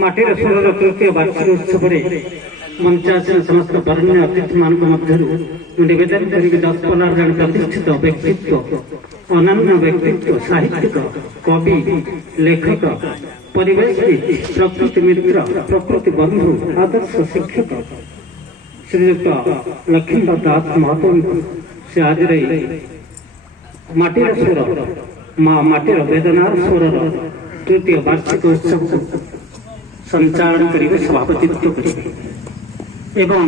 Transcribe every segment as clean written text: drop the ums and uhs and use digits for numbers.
ମାଟିର ସ୍ୱରର ତୃତୀୟ ବାର୍ଷିକ ଉତ୍ସବରେ ମଞ୍ଚାସୀନ ସମସ୍ତ ବରଣୀୟ ଅତିଥିମାନଙ୍କ ମଧ୍ୟରୁ ମୁଁ ନିବେଦନ କରିବି ଦଶପଲ୍ଲାର ଜଣେ ପ୍ରତିଷ୍ଠିତ ବ୍ୟକ୍ତିତ୍ୱ, ଅନନ୍ୟ ବ୍ୟକ୍ତିତ୍ୱ, ସାହିତ୍ୟିକ, କବି, ଲେଖକ, ପରିବେଶବିତ୍, ପ୍ରକୃତି ମିତ୍ର, ପ୍ରକୃତି ବନ୍ଧୁ, ଆଦର୍ଶ ଶିକ୍ଷକ ଶ୍ରୀଯୁକ୍ତ ଲକ୍ଷ୍ମୀଧର ଦାସ ମହତଙ୍କୁ ସେ ଆଜିର ମାଟିର ସ୍ୱର ମାଟିର ବେଦନାର ସ୍ୱରର ତୃତୀୟ ବାର୍ଷିକ ଉତ୍ସବକୁ ସଞ୍ଚାଳନ କରିବେ, ସଭାପତିତ୍ୱ କରିବେ ଏବଂ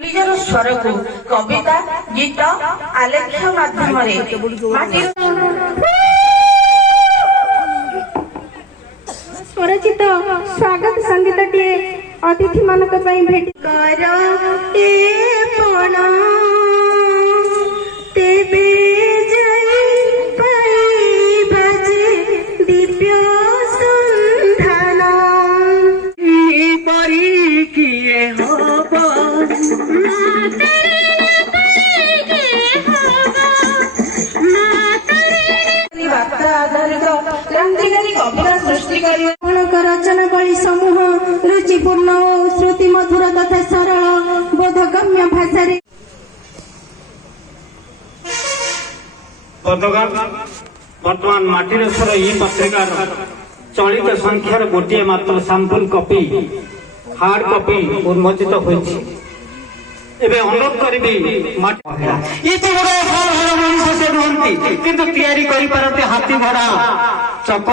ନିଜର ସ୍ୱରକୁ କବିତା, ଗୀତ, ଆଲେଖ୍ୟ ମାଧ୍ୟମରେ ସ୍ୱରଚିତ ସ୍ୱାଗତ ସଙ୍ଗୀତଟିଏ ଅତିଥିମାନଙ୍କ ପାଇଁ ଭେଟି ତେବେ ଦିବ୍ୟ ସନ୍ଧାନ ପରି କିଏ ହବ ବାର୍ତ୍ତା ଆଧାରିତ କ୍ରାନ୍ତିକାରୀ କବିତା ସୃଷ୍ଟି କରିବା ରଚନାବଳୀ ସମୂହ ରୁଚିପୂର୍ଣ୍ଣ ଓ ଶ୍ରୁତି ମଧୁର ତଥା ସରଳ ବୋଧଗମ୍ୟ ଭାଷାରେ ବର୍ତ୍ତମାନ ମାଟିର ସ୍ୱର ଏହି ପତ୍ରିକାର ଚଳିତ ସଂଖ୍ୟାର ଗୋଟିଏ ମାତ୍ର ସାମ୍ପଲ କପି ହାର୍ଡ କପି ଉନ୍ମୋଚିତ ହୋଇଛି। ଏବେ ଅନୁରୋଧ କରିବି ଏତେ ଗୁଡାଏ ମଣିଷ ସେ ରୁହନ୍ତି କିନ୍ତୁ ତିଆରି କରିପାରନ୍ତି ହାତୀ ଘୋଡା ଚକ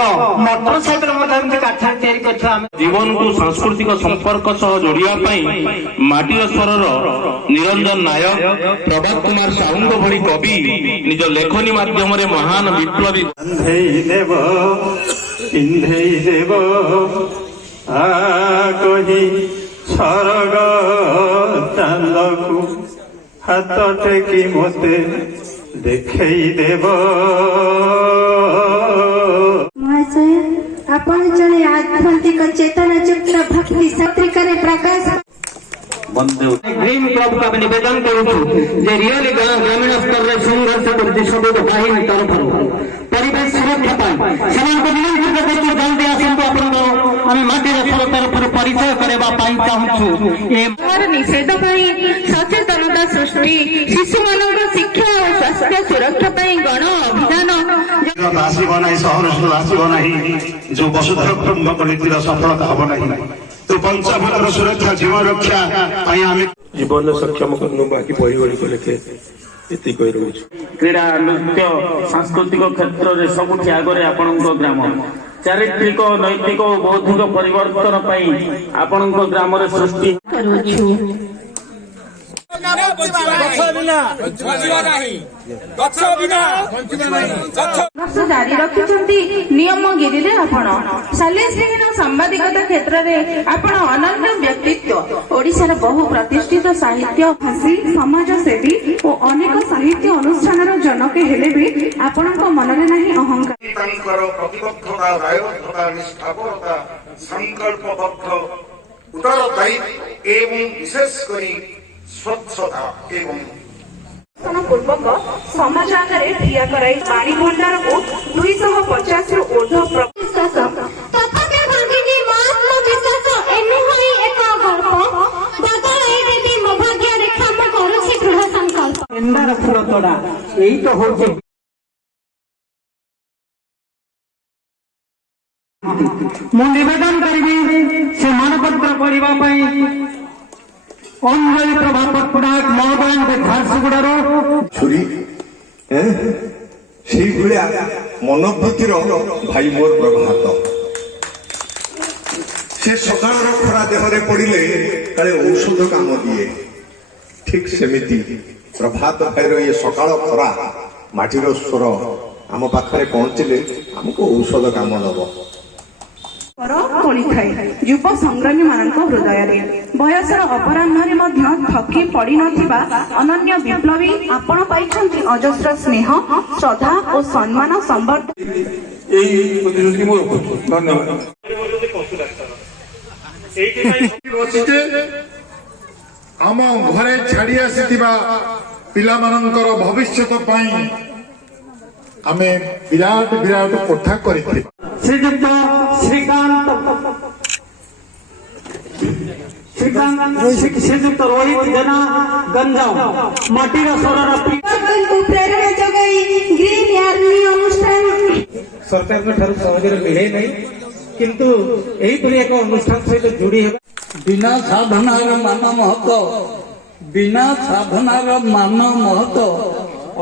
ମୋଟର ସାଇକେଲ ମଧ୍ୟ ଏମିତି କାଠରେ ତିଆରି କରିଥିବା ଜୀବନକୁ ସାଂସ୍କୃତିକ ସମ୍ପର୍କ ସହ ଯୋଡ଼ିବା ପାଇଁ ମାଟିର ସ୍ୱରର ନିରଞ୍ଜନ ନାୟକ, ପ୍ରଭାତ କୁମାର ସାହୁଙ୍କ ଭଳି କବି ନିଜ ଲେଖନୀ ମାଧ୍ୟମରେ ମହାନ ବିପ୍ଳବୀ ପିନ୍ଧେଇ ଦେବ କହି ସରଗ ଚାନ୍ଦକୁ ହାତ ଟେକି ମୋତେ ଦେଖେଇ ଦେବ। ମହାଶୟ, ଆପଣ ଜଣେ ଆଧ୍ୟାତ୍ମିକ ଚେତନାଯୁକ୍ତ ଭକ୍ତି ପତ୍ରିକାରେ ପ୍ରକାଶ ଗ୍ରୀନ କ୍ଲବ କୁ ଆମେ ନିବେଦନ କରୁଛୁ ଯେ ରିଅଲି ଗ୍ରାମୀଣ ସ୍ତରରେ ସଂଘର୍ଷ କରୁଛି ସବୁ ବାହିନୀ ତରଫରୁ ପରିବେଶ ସୁରକ୍ଷା ପାଇଁ ସେମାନଙ୍କୁ ନିୟନ୍ତ୍ରିତ କରୁଛୁ। ଜଲ୍ଦି ଆସନ୍ତୁ, ଆପଣଙ୍କ ଆମେ ମାଟିର ସ୍ୱର ତରଫରୁ ପରିଚୟ କରିବା ପାଇଁ ଚାହୁଁଛୁ। ନିଷେଧ ପାଇଁ ସଚେତନତା ସୃଷ୍ଟି, ଶିଶୁମାନଙ୍କ ଶିକ୍ଷା ଓ ସ୍ୱାସ୍ଥ୍ୟ ସୁରକ୍ଷା ପାଇଁ ଗଣ ଅଭିଯାନ ଆସିବ ନାହିଁ, ସହର ଆସିବ ନାହିଁ, ଯୋଉ ବସୁଧର କୁଟୁମ୍ବକ ନୀତିର ସଫଳତା ହବ ନାହିଁ। ତ ପଞ୍ଚାବନର ସୁରକ୍ଷା ଜୀବନ ରକ୍ଷା ପାଇଁ ଆମେ ଜୀବନରେ ସକ୍ଷମ କରିନୁ, ବାକି ବହି ଗୁଡ଼ିକ ଲେଖେ ଏତିକି କହି ରହୁଛୁ। କ୍ରୀଡ଼ା, ନୃତ୍ୟ, ସାଂସ୍କୃତିକ କ୍ଷେତ୍ରରେ ସବୁଠି ଆଗରେ ଆପଣଙ୍କ ଗ୍ରାମ। ଚାରିତ୍ରିକ, ନୈତିକ ଓ ବୌଦ୍ଧିକ ପରିବର୍ତ୍ତନ ପାଇଁ ଆପଣଙ୍କ ଗ୍ରାମରେ ସୃଷ୍ଟି କରୁଛୁ। ଜାରି ରଖିଛନ୍ତି ନିୟମଗିରିରେ ଆପଣ ସାଲିସବିହୀନ ସାମ୍ବାଦିକତା କ୍ଷେତ୍ରରେ ଆପଣ ଅନନ୍ୟ ବ୍ୟକ୍ତିତ୍ୱ। ଓଡ଼ିଶାର ବହୁ ପ୍ରତିଷ୍ଠିତ ସାହିତ୍ୟ ଭାଷୀ, ସମାଜସେବୀ ଓ ଅନେକ ସାହିତ୍ୟ ଅନୁଷ୍ଠାନର ଜନକ ହେଲେ ବି ଆପଣଙ୍କ ମନରେ ନାହିଁ ଅହଙ୍କାର। ତାଙ୍କର ପ୍ରତିବଦ୍ଧତା, ଦାୟବଦ୍ଧତା, ନିଷ୍ଠାପରତା, ସଂକଳ୍ପବଦ୍ଧ ଉତ୍ତରଦାୟୀ ଏବଂ ବିଶେଷ କରି ସ୍ୱଚ୍ଛତା ଏବଂ ପୂର୍ବକ ସମାଜ ଆଗରେ ଠିଆ କରାଇ ପାଣି ଭଣ୍ଡାରକୁ 250ରୁ ଉର୍ଦ୍ଧ୍ୱ ଫୁଲ ତୋଡ଼ା ଏଇ ତ ହଉଛି। ମୁଁ ନିବେଦନ କରିବି ସେ ମାନପତ୍ର ପଢିବା ପାଇଁ ଅଞ୍ଜଳି ପ୍ରଭା ପଟ୍ଟନାୟକ ମହୋଦୟଙ୍କ ଝାରସୁଗୁଡ଼ାର ଛୁରୀ ସେଇଭଳିଆ ମନୋବୃତ୍ତିର ଭାଇ ମୋର ପ୍ରଭାତ। ସେ ସକାଳର ଖରା ଦେହରେ ପଡ଼ିଲେ କାଳେ ଔଷଧ କାମ ଦିଏ, ଠିକ ସେମିତି ପ୍ରଭାତ ଭାଇର ଇଏ ସକାଳ ଖରା ମାଟିର ସ୍ୱର ଆମ ପାଖରେ ପହଞ୍ଚିଲେ ଆମକୁ ଔଷଧ କାମ ଦବ। ତୋଳିଥାଏ ଯୁବ ସଂଗ୍ରାମୀ ମାନଙ୍କ ହୃଦୟରେ। ବୟସର ଅପରାହ୍ନରେ ମଧ୍ୟ ଥକି ପଡ଼ିନଥିବା ଅନନ୍ୟ ବିପ୍ଳବୀ ଆପଣ ପାଇଛନ୍ତି ଅଜସ୍ର ସ୍ନେହ, ଶ୍ରଦ୍ଧା ଓ ସମ୍ମାନ ସମ୍ବର୍ଦ୍ଧନା। এই প্রতিশ্রুতি মু রখুଛୁ। ধন্যবাদ। आम घरे छाड़ी आसीथिबा पिलामानंकर भविष्यत पई आमे विराट विराट कोठा करिथिबा। श्रीयुक्त श्रीकांत श्रीयुक्त रोहित जेना गंजाम माटीर सरर को प्रेरणा जगाई ग्रीन आर्मी अनुष्ठान सरकार सहजरे मिले नहीं किंतु एहीपरि एक अनुष्ठान सहित जोड़ी हेबा बिना साधनार मान महत बिना साधनार मान महत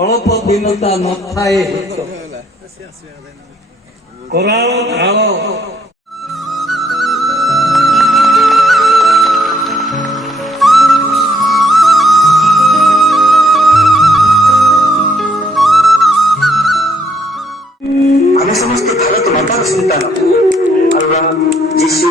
अल्प दिनता नथाए कराल काल ଆମେ ସମସ୍ତେ ଭାରତ ମାତାର ସନ୍ତାନ। ଯିଶୁ